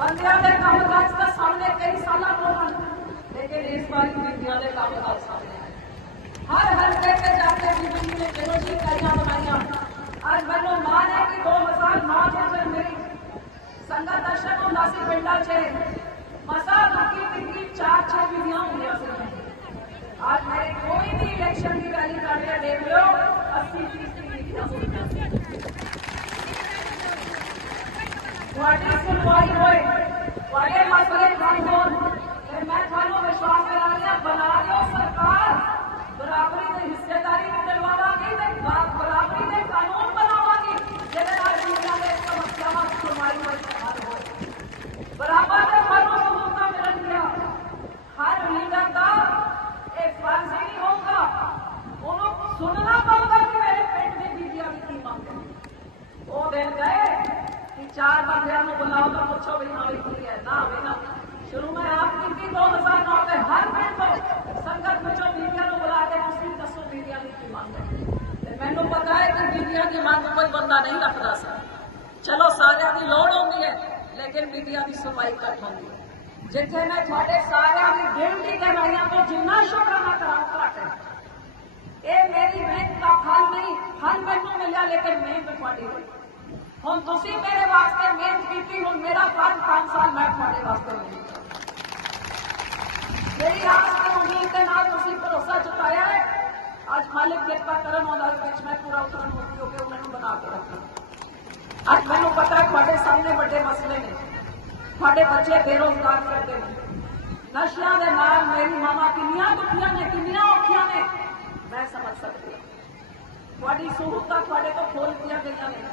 विद्यालय का कामकाज का सामने कई साल मोहन, लेकिन इस बार विद्यालय का कामकाज सामने हर हर घर पे जाकर विभिन्न में बेरोजी करिया बनाइया आज मनो मान है कि दो हज़ार नौ के मेरी संगत दर्शक और नासी पिंडा छे। मसाल तो की बिक्री चार छह विधियाँ हुई आज मेरे कोई भी इलेक्शन की रैली करके देख लो अस्सी What is the point point? What is the point point? मैं थानों विश्वास करा रहा बना रहे हो सरकार बराबरी हिस्सेदारी ਬੀਬੀਆਂ ਦੀ ਮੰਗ ਕੋਈ ਬੰਦਾ ਨਹੀਂ ਰੱਖਦਾ ਸੀ ਚਲੋ ਸਾਰਿਆਂ ਦੀ ਲੋੜ ਹੁੰਦੀ ਹੈ ਲੇਕਿਨ ਬੀਬੀਆਂ ਦੀ ਸੁਣਵਾਈ ਘੱਟ ਹੁੰਦੀ ਹੈ ਜਿੱਥੇ ਮੈਂ ਤੁਹਾਡੇ ਸਾਰਿਆਂ ਦੀ ਗਿਣਤੀ ਕਰਵਾਈਆਂ ਤੋਂ ਜਿੰਨਾ ਸ਼ੁਕਰਾਨਾ ਕਰਾਂ ਘੱਟ ਹੈ ਇਹ ਮੇਰੀ ਮਿਹਨਤ ਦਾ ਫਲ ਨਹੀਂ ਫਲ ਮੈਨੂੰ ਮਿਲਿਆ ਲੇਕਿਨ ਮਿਹਨਤ ਤੁਹਾਡੀ ਹੋਈ ਹੁਣ ਤੁਸੀਂ ਮੇਰੇ ਵਾਸਤੇ ਮਿਹਨਤ ਕੀਤੀ ਹੁਣ ਮੇਰਾ ਫਰਜ਼ 5 ਸਾਲ ਮੈਂ ਤੁਹਾਡੇ ਵਾਸਤੇ ਮਿਹਨਤ ਮੇਰੀ ਆਸ ਤੇ ਉਮੀਦ ਦੇ ਨਾਲ ਤੁਸੀਂ ਭਰੋਸਾ ਜਤਾਇਆ ਹੈ ਅੱਜ ਮਾਲਿਕ ਕਿਰਪਾ ਕਰਨ ਉਹਦਾ ਵਿੱਚ ਮੈਂ ਪੂਰਾ ਉਤਰਨ ਹੋ ਕਿਉਂਕਿ ਉਹ ਮੈਨੂੰ ਬਣਾ ਕੇ ਰੱਖਿਆ ਅੱਜ ਮੈਨੂੰ ਪਤਾ ਹੈ ਤੁਹਾਡੇ ਸਾਹਮਣੇ ਵੱਡੇ ਮਸਲੇ ਨੇ ਤੁਹਾਡੇ ਬੱਚੇ ਬੇਰੋਜ਼ਗਾਰ ਫਿਰਦੇ ਨੇ ਨਸ਼ਿਆਂ ਦੇ ਨਾਲ ਮੇਰੀ ਮਾਮਾ ਕਿੰਨੀਆਂ ਦੁਖੀਆਂ ਨੇ ਕਿੰਨੀਆਂ ਔਖੀਆਂ ਨੇ ਮੈਂ ਸਮਝ ਸਕਦੀ ਹਾਂ ਤੁਹਾਡੀ ਸਹੂਲਤਾਂ ਤੁਹਾਡੇ ਤੋਂ ਖੋਲ ਦਿੱਤੀਆਂ ਗਈਆਂ ਨੇ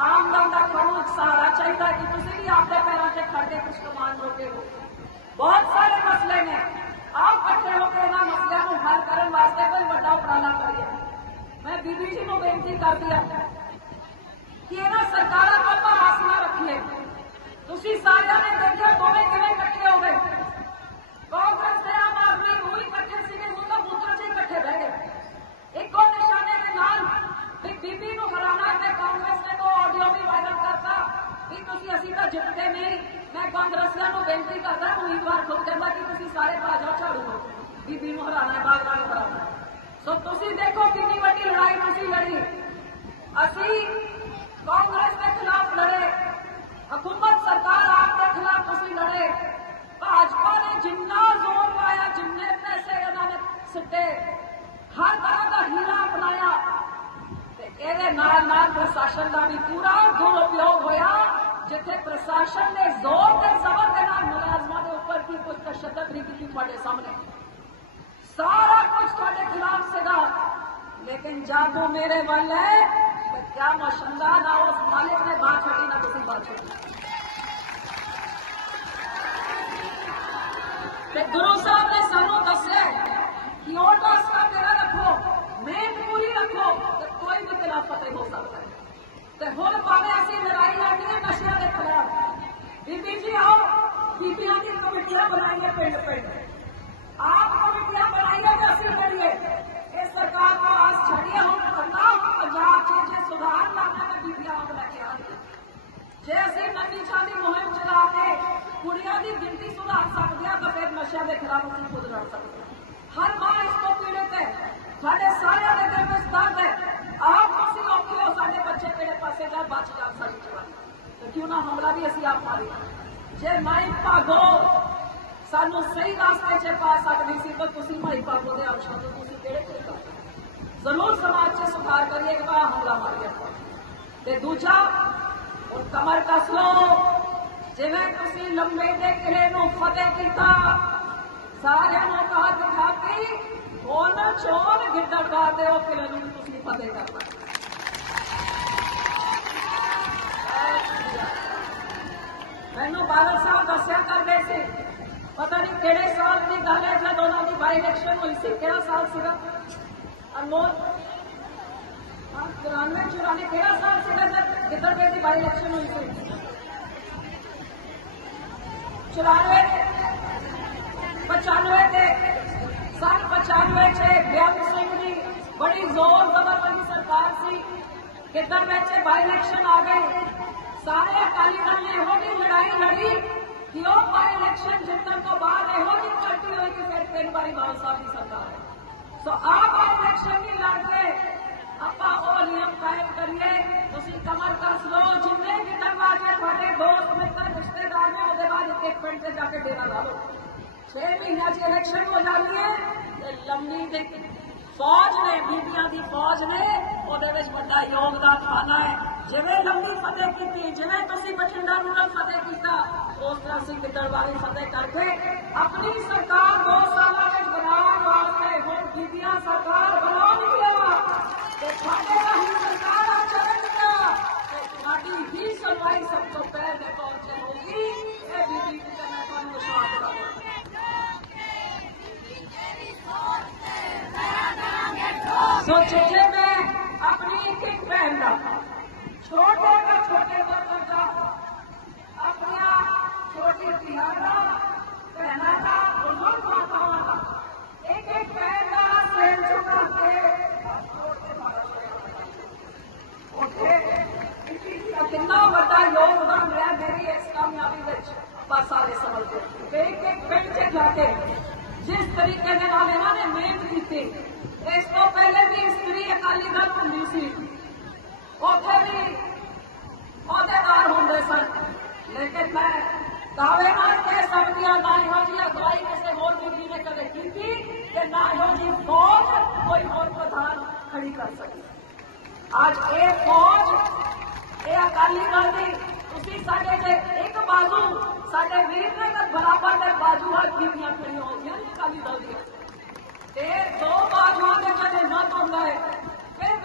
ਆਮਦਨ ਦਾ ਤੁਹਾਨੂੰ ਇੱਕ ਸਹਾਰਾ ਚਾਹੀਦਾ ਕਿ ਤੁਸੀਂ ਵੀ ਆਪਣੇ ਪੈਰਾਂ ਤੇ ਖੜ ਕੇ ਕੁਝ ਕਮਾਉਣ ਜੋਗੇ ਹੋ ਬਹੁਤ ਸਾਰੇ ਮਸਲੇ ਨੇ ਆਓ ਇਕੱਠੇ ਹੋ ਕੇ ਇਹਨਾਂ ਮਸਲਿਆਂ ਬੀਬੀ ਜੀ ਨੂੰ ਬੇਨਤੀ ਕਰਦੀ ਹਾਂ ਕਿ ਇਹਨਾਂ ਸਰਕਾਰਾਂ ਤੋਂ ਆਪਾਂ ਆਸ ਨਾ ਰੱਖੀਏ ਤੁਸੀਂ ਸਾਰਿਆਂ ਨੇ ਦੇਖਿਆ ਦੋਵੇਂ ਕਿਵੇਂ ਇਕੱਠੇ ਹੋ ਗਏ ਕਾਂਗਰਸ ਤੇ ਆਮ ਆਦਮੀ ਨੂੰ ਹੀ ਇਕੱਠੇ ਸੀਗੇ ਹੁਣ ਤਾਂ ਪੁੱਤਰ ਜੀ ਇਕੱਠੇ ਬਹਿ ਗਏ ਇੱਕੋ ਨਿਸ਼ਾਨੇ ਦੇ ਨਾਲ ਵੀ ਬੀਬੀ ਨੂੰ ਹਰਾਣਾ ਤੇ ਕਾਂਗਰਸ ਨੇ ਤਾਂ ਆਡੀਓ ਵੀ ਵਾਇਰਲ ਕਰਤਾ ਵੀ ਤੁਸੀਂ ਅਸੀਂ ਤਾਂ ਜਿੱਤਦੇ ਨਹੀਂ ਮੈਂ ਕਾਂਗਰਸੀਆਂ ਨੂੰ ਬੇਨਤੀ ਕਰਦਾ ਉਮੀਦਵਾਰ ਖੁਦ ਕਹਿੰਦਾ ਕਿ ਤੁਸੀਂ ਸਾਰੇ ਪਾ ਜਾਓ ਝਾੜੂ ਨੂੰ ਬੀਬੀ ਨੂੰ ਹਰਾਣਾ ਹੈ ਬਾਗੜਾ ਨੂੰ ਹਰਾਣਾ ਹੈ। ਸੋ ਤੁਸੀਂ ਦੇਖੋ ਕਿੰਨੀ ਵੱਡੀ ਲੜਾਈ ਤੁਸੀਂ ਲੜੀ ਅਸੀਂ ਕਾਂਗਰਸ ਦੇ ਖਿਲਾਫ ਲੜੇ ਹਕੂਮਤ ਸਰਕਾਰ ਆਪ ਦੇ ਖਿਲਾਫ ਤੁਸੀਂ ਲੜੇ ਭਾਜਪਾ ਨੇ ਜਿੰਨਾ ਜ਼ੋਰ ਪਾਇਆ ਜਿੰਨੇ ਪੈਸੇ ਇਹਨਾਂ ਨੇ ਸਿੱਟੇ ਹਰ ਤਰ੍ਹਾਂ ਦਾ ਹੀਲਾ ਅਪਣਾਇਆ ਤੇ ਇਹਦੇ ਨਾਲ ਨਾਲ ਪ੍ਰਸ਼ਾਸਨ ਦਾ ਵੀ ਪੂਰਾ ਦੁਰਉਪਯੋਗ ਹੋਇਆ ਜਿੱਥੇ लेकिन जा तू मेरे वाल है तो क्या मशंदा ना उस मालिक ने बात छोड़ी ना किसी बात छोड़ी गुरु साहब ने ਕੁੜੀਆਂ ਦੀ ਗਿਣਤੀ ਸੁਧਾਰ ਸਕਦੇ ਹਾਂ ਤਾਂ ਫਿਰ ਨਸ਼ਿਆਂ ਦੇ ਖਿਲਾਫ ਅਸੀਂ ਖੁਦ ਲੜ ਸਕਦੇ ਹਾਂ ਹਰ ਮਾਂ ਇਸ ਤੋਂ ਪੀੜਤ ਹੈ। ਸਾਡੇ ਸਾਰਿਆਂ ਦੇ ਦਿਲ ਵਿੱਚ ਦਰਦ ਹੈ। ਆਪ ਤੁਸੀਂ ਔਖੇ ਹੋ ਸਾਡੇ ਬੱਚੇ ਕਿਹੜੇ ਪਾਸੇ ਜਾ, ਬਚ ਜਾਣ ਸਾਡੀ ਜਵਾਨੀ। ਤੇ ਕਿਉਂ ਨਾ ਹਮਲਾ ਵੀ ਅਸੀਂ ਆਪ ਮਾਰੀਏ। ਜੇ ਮਾਈ ਭਾਗੋ, ਸਾਨੂੰ ਸਹੀ ਰਾਸਤੇ 'ਚ ਪਾ ਸਕਦੀ ਸੀ, ਤਾਂ ਤੁਸੀਂ ਮਾਈ ਭਾਗੋ ਦੇ ਅੰਸ਼ਾਂ ਤੋਂ ਤੁਸੀਂ ਕਿਹੜੇ ਕਿਹੜੇ ਜ਼ਰੂਰ ਸਮਾਜ 'ਚ ਸੁਧਾਰ ਕਰੀਏ ਕਿ ਹਮਲਾ ਮਾਰੀਏ ਤੇ ਦੂਜਾ ਉਹ ਕਮਰ ਕਸ ਲਓ। ਜਿਵੇਂ ਤੁਸੀਂ ਲੰਬੇ ਦੇ ਕਿਲੇ ਨੂੰ ਫਤਿਹ ਕੀਤਾ ਸਾਰਿਆਂ ਨੂੰ ਕਹਾ ਦਿਖਾਤੀ ਹੁਣ ਚੋਣ ਗਿੱਦੜ ਬਾਦੇ ਉਹ ਕਿਲੇ ਨੂੰ ਵੀ ਤੁਸੀਂ ਫਤਿਹ ਕਰਨਾ ਮੈਂ ਮੈਨੂੰ ਬਾਦਲ ਸਾਹਿਬ ਦੱਸਿਆ ਕਰਦੇ ਸੀ ਪਤਾ ਨਹੀਂ ਕਿਹੜੇ ਸਾਲ ਦੀ ਗੱਲ ਹੈ ਜਦ ਉਹਨਾਂ ਦੀ ਬਾਈ ਇਲੈਕਸ਼ਨ ਹੋਈ ਸੀ ਕਿਹੜਾ ਸਾਲ ਸੀਗਾ ਅਨਮੋਲ ਹਾਂ 94 94 ਕਿਹੜਾ ਸਾਲ ਸੀਗਾ ਜਦ ਗਿੱਦੜਵੇ ਦੀ ਬਾਈ ਇਲੈਕਸ਼ਨ ਹੋਈ ਸੀ चौरानवे, पचानवे थे सन पचानवे चे बेअंत सिंह जी बड़ी ज़ोर जबर ज़बरदस्ती सरकार सी किधर में चे बाई इलेक्शन आ गए। सारे अकाली दल ने हो लड़ाई लड़ी। कि वो बाई इलेक्शन जितने तो बाद हो पार्टी हुई कि फिर फिर बारी बाबा साहब की सरकार है। सो आप बाई इलेक्शन की लड़ते के अपा ओ नियम ਉਹਦੇ ਬਾਅਦ ਇੱਕ ਇੱਕ ਪਿੰਡ ਤੇ ਜਾ ਕੇ ਡੇਰਾ ਲਾ ਲਓ 6 ਮਹੀਨਿਆਂ 'ਚ ਇਲੈਕਸ਼ਨ ਹੋ ਜਾਣੀ ਹੈ ਤੇ ਲੰਮੀ ਦੇ ਫੌਜ ਨੇ ਬੀਬੀਆਂ ਦੀ ਫੌਜ ਨੇ ਉਹਦੇ ਵਿੱਚ ਵੱਡਾ ਯੋਗਦਾਨ ਪਾਣਾ ਹੈ ਜਿਵੇਂ ਲੰਮੀ ਫਤਿਹ ਕੀਤੀ ਜਿਵੇਂ ਤੁਸੀਂ ਬਠਿੰਡਾ ਨੂੰ ਫਤਿਹ ਕੀਤਾ ਉਸ ਤਰ੍ਹਾਂ ਅਸੀਂ ਗਿੱਦੜਵਾਲੀ ਫਤਿਹ ਕਰਕੇ ਆਪਣੀ ਸਰਕਾਰ ਦੋ ਸਾਲਾਂ ਵਿੱਚ ਬਣਾਉਣ ਵਾਸਤੇ ਹੁਣ ਬੀਬੀਆਂ ਸਰਕਾਰ ਬਣਾਉਣਗੀਆਂ ਤੇ ਤੁਹਾਡੇ ਰਾਹੀਂ ਸਰਕਾਰ ਆ ਚੱਲਣਗੀਆਂ ਤੇ ਤੁਹਾਡੀ ਹੀ ਸੁਣਵਾਈ ਸਭ छेजे में अपनी एक एक बहन का। छोटे का छोटे बच्चों का। अपना छोटी धियान का बहना का बुज़ुर्ग माताओं का। एक एक बहन का सेल चुका के उठे। कितना बड़ा योगदान है मेरी इस कामयाबी में बस सारे समझते एक एक बेटे जाके जिस तरीके ने मेहनत की थी ਸੀ ਉੱਥੇ ਵੀ ਅਹੁਦੇਦਾਰ ਹੁੰਦੇ ਸਨ ਲੇਕਿਨ ਮੈਂ ਦਾਅਵੇ ਨਾਲ ਕਹਿ ਸਕਦੀ ਹਾਂ ਨਾ ਇਹੋ ਜਿਹੀ ਅਗਵਾਈ ਕਿਸੇ ਹੋਰ ਬੀਬੀ ਨੇ ਕਦੇ ਕੀਤੀ ਤੇ ਨਾ ਇਹੋ ਜਿਹੀ ਫੌਜ ਕੋਈ ਹੋਰ ਪ੍ਰਧਾਨ ਖੜੀ ਕਰ ਸਕੀ ਅੱਜ ਇਹ ਫੌਜ ਇਹ ਅਕਾਲੀ ਦਲ ਦੀ ਤੁਸੀਂ ਸਾਡੇ ਦੇ ਇੱਕ ਬਾਜੂ ਸਾਡੇ ਵੀਰ ਨੇ ਤਾਂ ਬਰਾਬਰ ਦੇ ਬਾਜੂ ਹਰ ਬੀਬੀਆਂ ਖੜੀਆਂ ਹੋ ਗਈਆਂ ਨੇ ਅਕਾਲੀ ਦਲ ਦੀਆਂ ਤੇ ਦੋ ਬਾਜੂਆਂ ਦੇ ਕਦੇ ਨਾ ਹੁੰਦਾ ਹੈ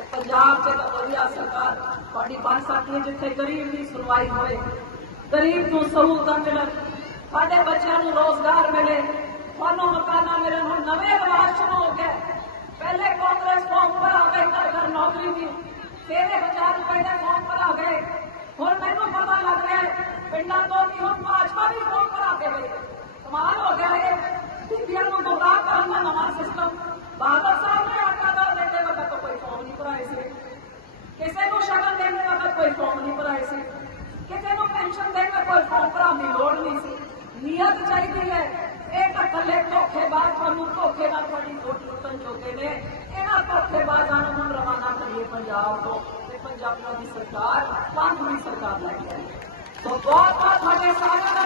ਤੇ ਪੰਜਾਬ 'ਚ ਤਾਂ ਸਰਕਾਰ ਤੁਹਾਡੀ ਬਣ ਸਕਦੀ ਹੈ, ਜਿੱਥੇ ਗਰੀਬ ਦੀ ਸੁਣਵਾਈ ਹੋਵੇ। ਗਰੀਬ ਨੂੰ ਸਹੂਲਤਾਂ ਮਿਲਣ ਸਾਡੇ ਬੱਚਿਆਂ ਨੂੰ ਰੋਜ਼ਗਾਰ ਮਿਲੇ ਸਾਨੂੰ ਮਕਾਨਾਂ ਮਿਲਣ ਹੁਣ ਨਵੇਂ ਰਿਵਾਜ ਸ਼ੁਰੂ ਹੋ ਗਏ। ਪਹਿਲੇ ਕਾਂਗਰਸ ਫਾਰਮ ਭਰਾ ਕੇ ਘਰ ਘਰ ਨੌਕਰੀ ਦੀ। ਤੇਰੇ ਹਜ਼ਾਰ ਰੁਪਏ ਦਾ ਫਾਰਮ ਭਰਾ ਗਏ। ਹੁਣ ਮੈਨੂੰ ਪਤਾ ਲੱਗ ਰਿਹਾ ਪਿੰਡਾਂ ਤੋਂ ਵੀ ਹੁਣ ਭਾਜਪਾ ਵੀ ਫਾਰਮ ਭਰਾ ਕੇ ਹੋਏ। ਕਮਾਲ ਹੋ ਗਿਆ ਇਹ। ਕੁੜੀਆਂ ਨੂੰ ਗੁੰਮਰਾਹ ਕਰਨ ਦਾ ਨਵਾਂ ਸਿਸਟਮ ਬਾਦਲ ਸਾਹਿਬ ਕਿਸੇ ਨੂੰ ਸ਼ਗਨ ਦੇਣ ਦੇ ਵਕਤ ਕੋਈ ਫਾਰਮ ਨਹੀਂ ਭਰਾਏ ਸੀ। ਕਿਸੇ ਨੂੰ ਪੈਨਸ਼ਨ ਦੇਣ ਦਾ ਕੋਈ ਫਾਰਮ ਭਰਾਉਣ ਦੀ ਲੋੜ ਨਹੀਂ ਸੀ। ਨੀਅਤ ਚਾਹੀਦੀ ਹੈ। ਇਹ ਤਾਂ ਕੱਲੇ ਬਾਅਦ ਤੁਹਾਨੂੰ ਧੋਖੇ ਨਾਲ ਤੁਹਾਡੀ ਵੋਟ ਲੁੱਟਣ ਜੋਗੇ ਨੇ। ਇਹਨਾਂ ਧੋਖੇ ਧੋਖੇਬਾਜ਼ਾਂ ਨੂੰ ਰਵਾਨਾ ਕਰੀਏ ਪੰਜਾਬ ਤੋਂ। ਤੇ ਪੰਜਾਬੀਆਂ ਦੀ ਸਰਕਾਰ ਪੰਜ ਦੀ ਸਰਕਾਰ ਲੈ ਕੇ ਆਈ। ਸੋ ਬਹੁਤ ਬਹੁਤ ਤੁਹਾਡੇ ਸਾਰਿਆਂ ਦਾ